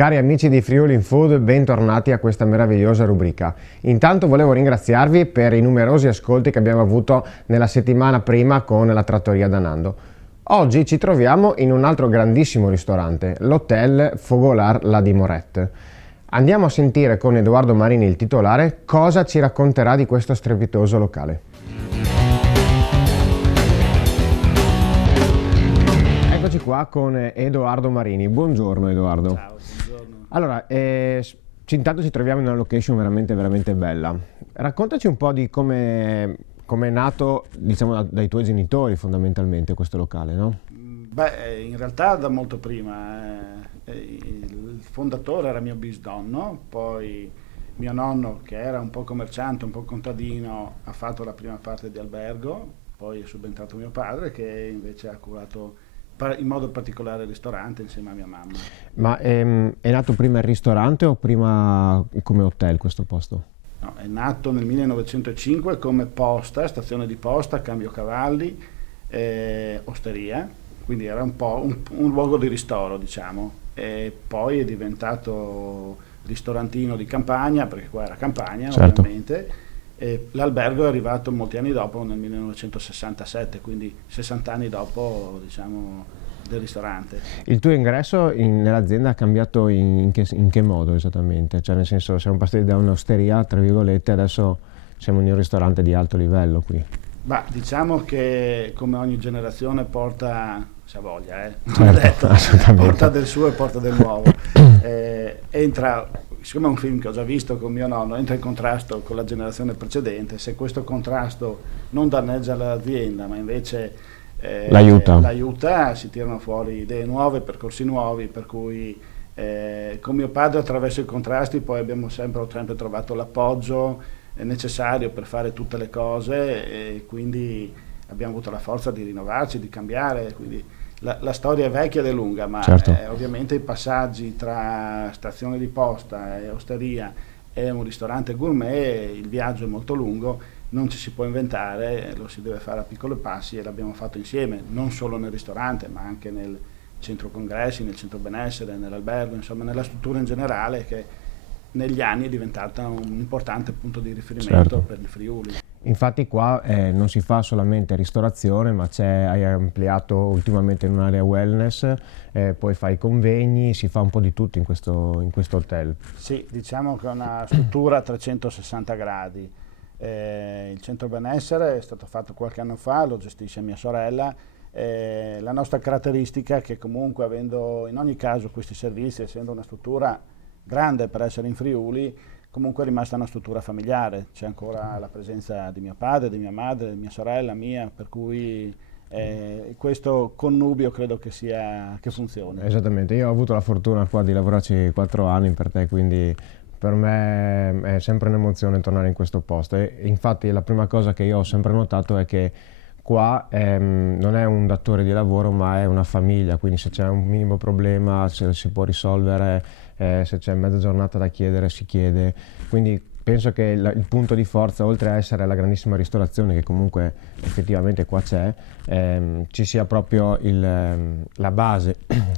Cari amici di Friuli in Food, bentornati a questa meravigliosa rubrica. Intanto volevo ringraziarvi per i numerosi ascolti che abbiamo avuto nella settimana prima con la trattoria da Nando. Oggi ci troviamo in un altro grandissimo ristorante, l'Hotel Fogolar La Dimorette. Andiamo a sentire con Edoardo Marini, il titolare, cosa ci racconterà di questo strepitoso locale. Eccoci qua con Edoardo Marini. Buongiorno Edoardo. Ciao, buongiorno. Allora, intanto ci troviamo in una location veramente bella. Raccontaci un po' di come è nato, diciamo, dai tuoi genitori fondamentalmente questo locale, no? Beh, in realtà da molto prima. Il fondatore era mio bisnonno, poi mio nonno, che era un po' commerciante, un po' contadino, ha fatto la prima parte di albergo, poi è subentrato mio padre che invece ha curato in modo particolare il ristorante insieme a mia mamma. Ma è nato prima il ristorante o prima come hotel questo posto? No, è nato nel 1905 come posta, stazione di posta, cambio cavalli, osteria, quindi era un po' un luogo di ristoro, diciamo, e poi è diventato ristorantino di campagna, perché qua era campagna, certo. Ovviamente, e l'albergo è arrivato molti anni dopo, nel 1967, quindi 60 anni dopo, diciamo, del ristorante. Il tuo ingresso nell'azienda ha cambiato in che modo esattamente? Cioè, nel senso, siamo passati da un'osteria, tra virgolette, adesso siamo in un ristorante di alto livello qui. Bah, diciamo che come ogni generazione porta, se ha voglia, certo, porta del suo e porta del nuovo. Siccome è un film che ho già visto con mio nonno, entra in contrasto con la generazione precedente. Se questo contrasto non danneggia l'azienda, ma invece l'aiuta, si tirano fuori idee nuove, percorsi nuovi, per cui con mio padre attraverso i contrasti poi ho sempre trovato l'appoggio necessario per fare tutte le cose, e quindi abbiamo avuto la forza di rinnovarci, di cambiare, quindi la storia è vecchia ed è lunga, ma certo. Ovviamente i passaggi tra stazione di posta e osteria e un ristorante gourmet, il viaggio è molto lungo, non ci si può inventare, lo si deve fare a piccoli passi, e l'abbiamo fatto insieme, non solo nel ristorante ma anche nel centro congressi, nel centro benessere, nell'albergo, insomma nella struttura in generale, che negli anni è diventata un importante punto di riferimento, certo, per il Friuli. Infatti qua non si fa solamente ristorazione, ma hai ampliato ultimamente in un'area wellness, poi fai convegni, si fa un po' di tutto in questo hotel. Sì, diciamo che è una struttura a 360 gradi. Il centro benessere è stato fatto qualche anno fa, lo gestisce mia sorella. La nostra caratteristica è che comunque, avendo in ogni caso questi servizi, essendo una struttura grande per essere in Friuli, comunque è rimasta una struttura familiare, c'è ancora la presenza di mio padre, di mia madre, di mia sorella, mia, per cui questo connubio credo che funzioni. Esattamente, io ho avuto la fortuna qua di lavorarci 4 anni per te, quindi per me è sempre un'emozione tornare in questo posto, e infatti la prima cosa che io ho sempre notato è che qua non è un datore di lavoro, ma è una famiglia, quindi se c'è un minimo problema si può risolvere, se c'è mezza giornata da chiedere si chiede, quindi penso che il punto di forza, oltre a essere la grandissima ristorazione che comunque effettivamente qua c'è, ci sia proprio la base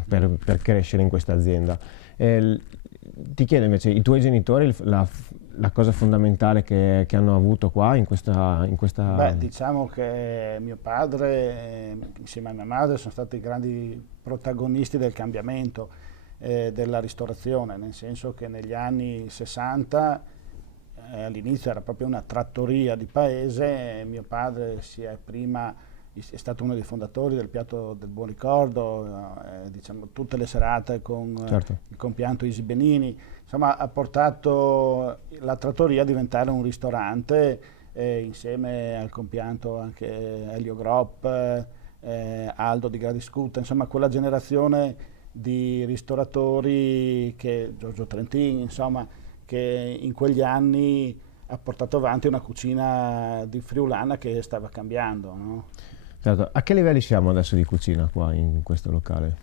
per crescere in questa azienda. Ti chiedo invece, i tuoi genitori, la cosa fondamentale che hanno avuto qua in questa... Beh, diciamo che mio padre insieme a mia madre sono stati i grandi protagonisti del cambiamento della ristorazione, nel senso che negli anni 60 all'inizio era proprio una trattoria di paese, mio padre è stato uno dei fondatori del piatto del buon ricordo, diciamo tutte le serate con certo, il compianto Isi Benini, insomma ha portato la trattoria a diventare un ristorante, insieme al compianto anche Elio Gropp, Aldo di Gradiscuta, insomma quella generazione di ristoratori, Giorgio Trentini, insomma, che in quegli anni ha portato avanti una cucina di friulana che stava cambiando, no? Certo. A che livelli siamo adesso di cucina qua in questo locale?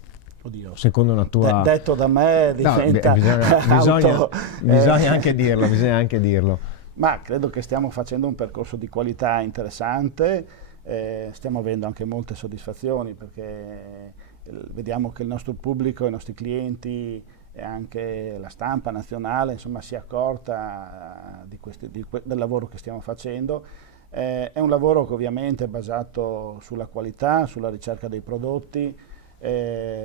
Oddio, secondo una tua... detto da me diventa... No, bisogna anche dirlo, bisogna anche dirlo. Ma credo che stiamo facendo un percorso di qualità interessante, stiamo avendo anche molte soddisfazioni, perché vediamo che il nostro pubblico, i nostri clienti e anche la stampa nazionale, insomma, si è accorta del lavoro che stiamo facendo. È un lavoro che ovviamente è basato sulla qualità, sulla ricerca dei prodotti,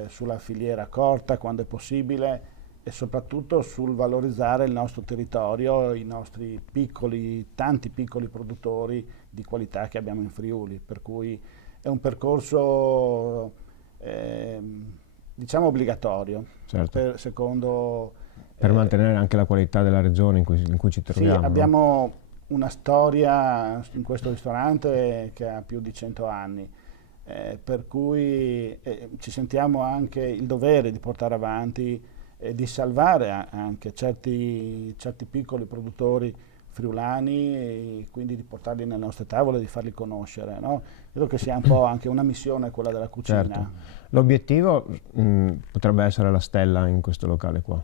sulla filiera corta quando è possibile e soprattutto sul valorizzare il nostro territorio, i nostri tanti piccoli produttori di qualità che abbiamo in Friuli, per cui è un percorso diciamo obbligatorio, certo. per mantenere anche la qualità della regione in cui ci troviamo. Sì, abbiamo una storia in questo ristorante che ha più di 100 anni, per cui ci sentiamo anche il dovere di portare avanti e di salvare anche certi piccoli produttori friulani e quindi di portarli nelle nostre tavole e di farli conoscere, no? Credo che sia un po' anche una missione quella della cucina. Certo. L'obiettivo potrebbe essere la stella in questo locale qua.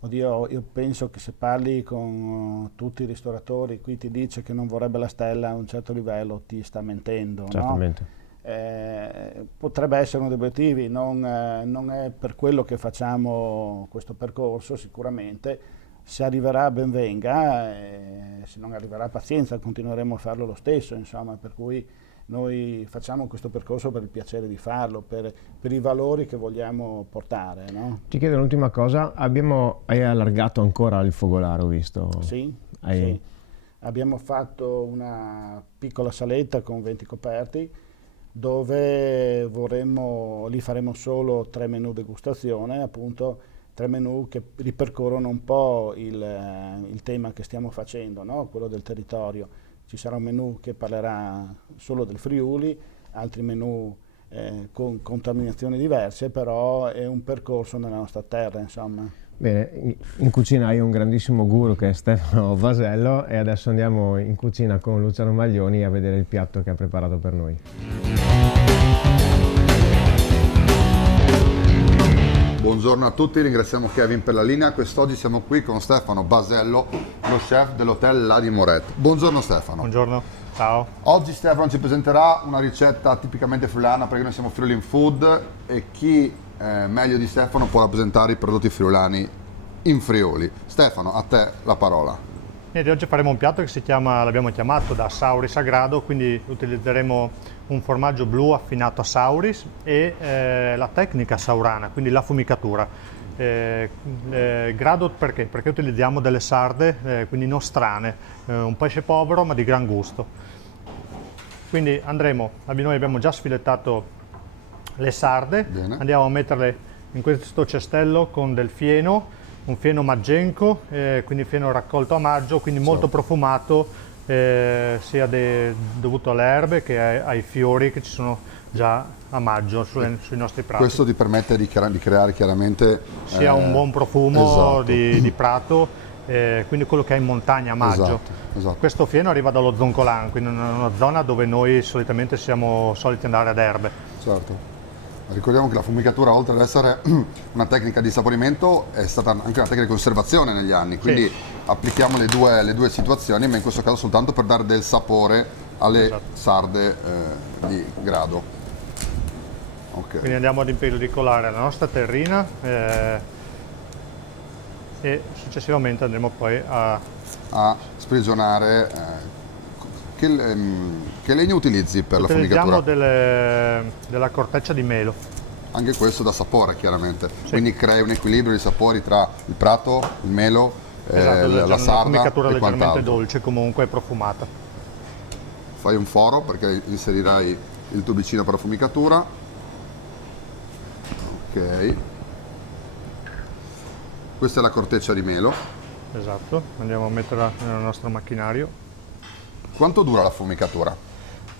Oddio, io penso che se parli con tutti i ristoratori, qui ti dice che non vorrebbe la stella a un certo livello, ti sta mentendo. Certamente. No? Potrebbe essere uno dei obiettivi, non è per quello che facciamo questo percorso sicuramente. Se arriverà ben venga, se non arriverà pazienza, continueremo a farlo lo stesso, insomma, per cui noi facciamo questo percorso per il piacere di farlo, per i valori che vogliamo portare. No? Ti chiedo l'ultima cosa, hai allargato ancora il focolare, ho visto? Sì, sì. Abbiamo fatto una piccola saletta con 20 coperti, dove lì faremo solo 3 menù degustazione, appunto 3 menù che ripercorrono un po' il tema che stiamo facendo, no? Quello del territorio. Ci sarà un menù che parlerà solo del Friuli, altri menù con contaminazioni diverse, però è un percorso nella nostra terra, insomma. Bene, in cucina hai un grandissimo guru che è Stefano Basello e adesso andiamo in cucina con Luciano Maglioni a vedere il piatto che ha preparato per noi. Buongiorno a tutti, ringraziamo Kevin per la linea. Quest'oggi siamo qui con Stefano Basello, lo chef dell'hotel La di Moret. Buongiorno Stefano. Buongiorno, ciao. Oggi Stefano ci presenterà una ricetta tipicamente friulana perché noi siamo Friuli in Food e chi meglio di Stefano può rappresentare i prodotti friulani in Friuli. Stefano, a te la parola. Oggi faremo un piatto che l'abbiamo chiamato da Sauris a grado, quindi utilizzeremo un formaggio blu affinato a Sauris e la tecnica saurana, quindi la fumicatura. Grado perché? Perché utilizziamo delle sarde, quindi nostrane, un pesce povero ma di gran gusto. Quindi noi abbiamo già sfilettato le sarde. Bene. Andiamo a metterle in questo cestello con del fieno, un fieno maggenco, quindi fieno raccolto a maggio, quindi molto profumato, sia dovuto alle erbe che ai fiori che ci sono già a maggio sui nostri prati. Questo ti permette di creare chiaramente sia un buon profumo, esatto, di prato, quindi quello che è in montagna a maggio. Esatto. Questo fieno arriva dallo Zoncolan, quindi una zona dove noi solitamente siamo soliti andare ad erbe. Certo. Ricordiamo che la fumicatura, oltre ad essere una tecnica di saporimento, è stata anche una tecnica di conservazione negli anni, quindi sì, applichiamo le due situazioni, ma in questo caso soltanto per dare del sapore alle sarde di grado. Okay. Quindi andiamo ad impellicolare la nostra terrina e successivamente andremo poi a sprigionare. Che legno utilizzi per la fumicatura? Utilizziamo della corteccia di melo. Anche questo dà sapore chiaramente, sì, quindi crei un equilibrio di sapori tra il prato, il melo, esatto, la sarda una fumicatura e leggermente quant'altro. dolce comunque profumata. Fai un foro perché inserirai il tubicino per la fumicatura. Ok. Questa è la corteccia di melo. Esatto, andiamo a metterla nel nostro macchinario. Quanto dura la fumicatura?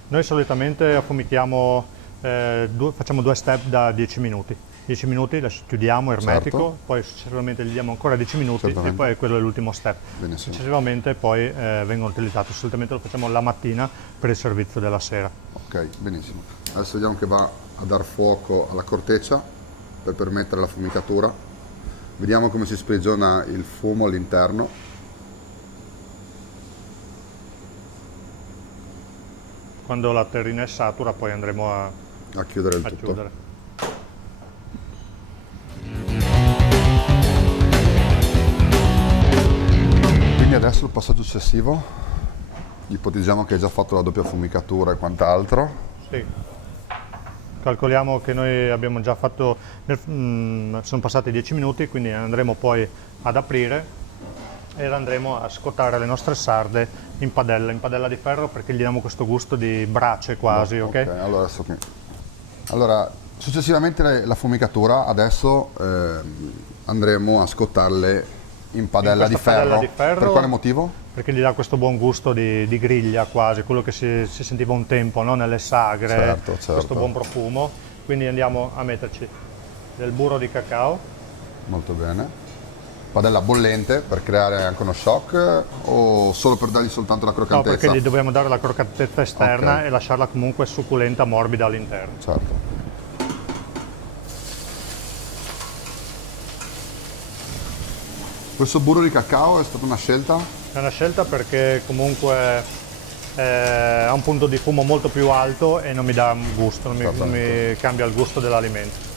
Noi solitamente affumichiamo, facciamo 2 step da 10 minuti. 10 minuti, lascio, chiudiamo ermetico, certo, poi successivamente gli diamo ancora 10 minuti e poi quello è l'ultimo step. Benissimo. Successivamente poi vengono utilizzati, solitamente lo facciamo la mattina per il servizio della sera. Ok, benissimo. Adesso vediamo che va a dar fuoco alla corteccia per permettere la fumicatura. Vediamo come si sprigiona il fumo all'interno. Quando la terrina è satura poi andremo a chiudere il tutto. Chiudere. Adesso il passaggio successivo, ipotizziamo che hai già fatto la doppia affumicatura e quant'altro. Sì. Calcoliamo che noi abbiamo già fatto, sono passati 10 minuti, quindi andremo poi ad aprire e andremo a scottare le nostre sarde in padella di ferro, perché gli diamo questo gusto di brace quasi, ok? Allora, allora, successivamente la fumicatura, adesso andremo a scottarle in padella di ferro. Per quale motivo? Perché gli dà questo buon gusto di griglia quasi, quello che si sentiva un tempo, no? Nelle sagre, certo. questo buon profumo. Quindi andiamo a metterci del burro di cacao. Molto bene. Padella bollente per creare anche uno shock o solo per dargli soltanto la croccantezza? No, perché gli dobbiamo dare la croccantezza esterna e lasciarla comunque succulenta, morbida all'interno. Certo. Questo burro di cacao è stata una scelta? È una scelta perché comunque ha un punto di fumo molto più alto e non mi dà gusto, non mi cambia il gusto dell'alimento.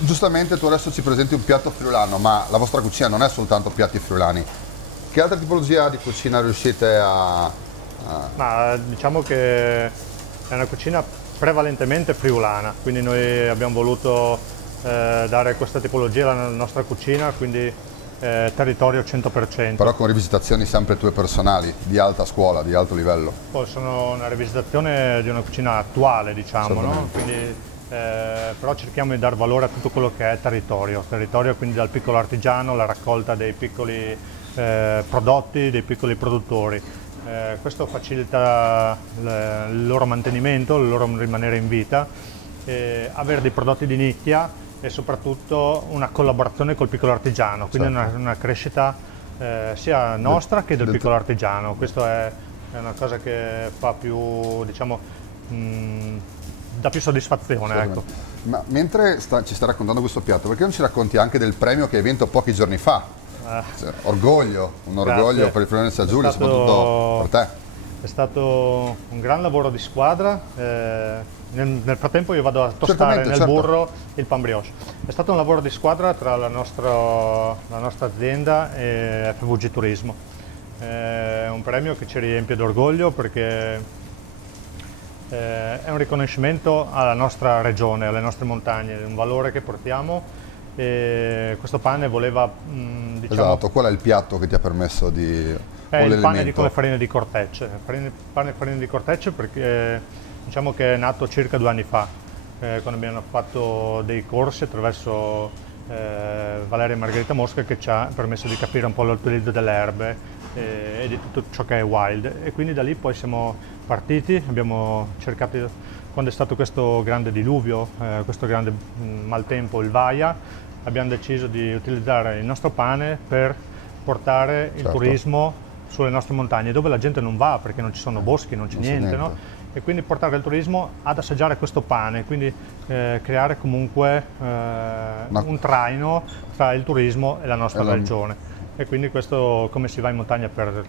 Giustamente tu adesso ci presenti un piatto friulano, ma la vostra cucina non è soltanto piatti friulani. Che altra tipologia di cucina riuscite Ma diciamo che è una cucina prevalentemente friulana, quindi noi abbiamo voluto dare questa tipologia alla nostra cucina, quindi territorio 100%. Però con rivisitazioni sempre tue personali, di alta scuola, di alto livello. Poi sono una rivisitazione di una cucina attuale, diciamo, no? Quindi, però cerchiamo di dar valore a tutto quello che è territorio, quindi dal piccolo artigiano, la raccolta dei piccoli prodotti, dei piccoli produttori. Questo facilita il loro mantenimento, il loro rimanere in vita, avere dei prodotti di nicchia e soprattutto una collaborazione col piccolo artigiano, quindi una crescita sia nostra che del piccolo artigiano. Questo è una cosa che fa più, diciamo, dà più soddisfazione. Ecco. Ma mentre ci stai raccontando questo piatto, perché non ci racconti anche del premio che hai vinto pochi giorni fa? Cioè, orgoglio, un orgoglio Grazie. per il Friuli Venezia Giulia, soprattutto per te. È stato un gran lavoro di squadra. Nel frattempo io vado a tostare nel burro il pan brioche. È stato un lavoro di squadra tra la nostra azienda e FVG Turismo. È un premio che ci riempie d'orgoglio perché è un riconoscimento alla nostra regione, alle nostre montagne, un valore che portiamo. E questo pane voleva, diciamo... Esatto, qual è il piatto che ti ha permesso di... È il pane con le farine di cortecce. Pane e farine di cortecce perché diciamo che è nato circa 2 anni fa, quando abbiamo fatto dei corsi attraverso Valeria e Margherita Mosca, che ci ha permesso di capire un po' l'utilizzo delle erbe e di tutto ciò che è wild. E quindi da lì poi siamo partiti, abbiamo cercato, quando è stato questo grande diluvio, questo grande maltempo, il Vaia, abbiamo deciso di utilizzare il nostro pane per portare il turismo sulle nostre montagne, dove la gente non va perché non ci sono boschi, non c'è niente, no? E quindi portare il turismo ad assaggiare questo pane, quindi creare comunque un traino tra il turismo e la nostra regione. E quindi questo, come si va in montagna per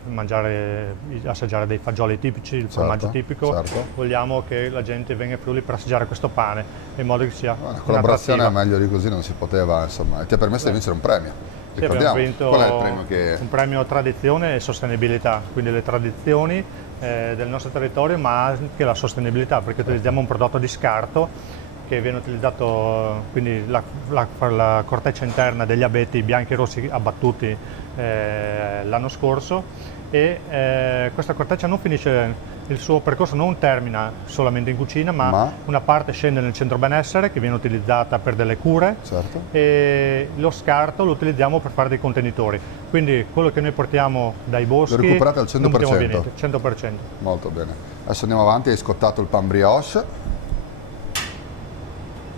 assaggiare dei fagioli tipici, il formaggio tipico, vogliamo che la gente venga a Friuli per assaggiare questo pane, in modo che sia una collaborazione meglio di così non si poteva, insomma, e ti ha permesso di vincere un premio. Sì, abbiamo vinto qual è il premio che... un premio tradizione e sostenibilità, quindi le tradizioni del nostro territorio, ma anche la sostenibilità, perché utilizziamo un prodotto di scarto che viene utilizzato, quindi la corteccia interna degli abeti bianchi e rossi abbattuti l'anno scorso, e questa corteccia non finisce, il suo percorso non termina solamente in cucina, ma una parte scende nel centro benessere, che viene utilizzata per delle cure, e lo scarto lo utilizziamo per fare dei contenitori. Quindi quello che noi portiamo dai boschi lo recuperate al 100%. Non buttiamo via niente, 100%. Molto bene. Adesso andiamo avanti, hai scottato il pan brioche.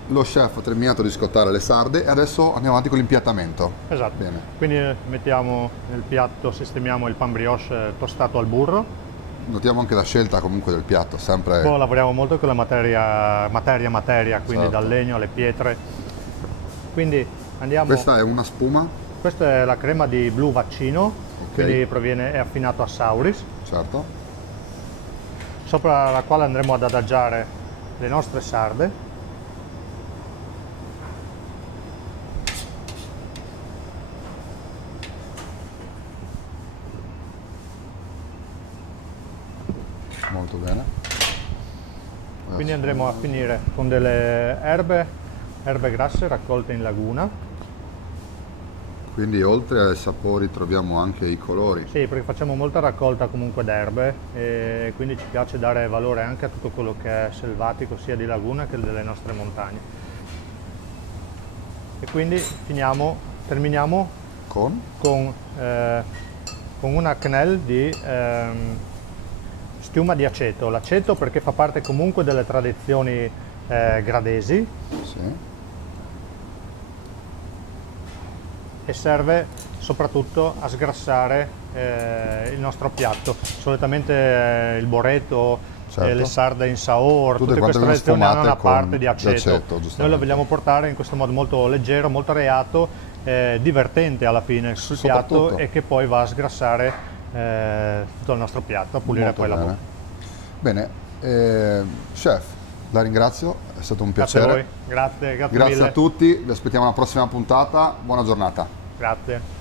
Lo chef ha terminato di scottare le sarde e adesso andiamo avanti con l'impiattamento. Esatto. Bene. Quindi mettiamo nel piatto, sistemiamo il pan brioche tostato al burro. Notiamo anche la scelta comunque del piatto, sempre... Poi lavoriamo molto con la materia, quindi dal legno alle pietre. Quindi andiamo... Questa è una spuma? Questa è la crema di blu vaccino, quindi è affinato a Sauris. Certo. Sopra la quale andremo ad adagiare le nostre sarde. molto bene. Quindi andremo a finire con delle erbe grasse raccolte in laguna. Quindi oltre ai sapori troviamo anche i colori. Sì, perché facciamo molta raccolta comunque d'erbe e quindi ci piace dare valore anche a tutto quello che è selvatico sia di laguna che delle nostre montagne. E quindi terminiamo Con? con una quenelle di schiuma di aceto. L'aceto perché fa parte comunque delle tradizioni gradesi Sì. e serve soprattutto a sgrassare il nostro piatto. Solitamente il boreto, Certo. le sarde in saor, Tutte tutte quante queste vengono tradizioni hanno una sfumate parte di con aceto. l'aceto, Noi giustamente. lo vogliamo portare in questo modo molto leggero, molto areato, divertente alla fine sul piatto Soprattutto. e che poi va a sgrassare tutto il nostro piatto, a pulire Molto poi la bene. bocca. Bene, chef, la ringrazio, è stato un Grazie a piacere. voi, grazie Grazie mille. a tutti, vi aspettiamo alla prossima puntata, buona giornata. Grazie.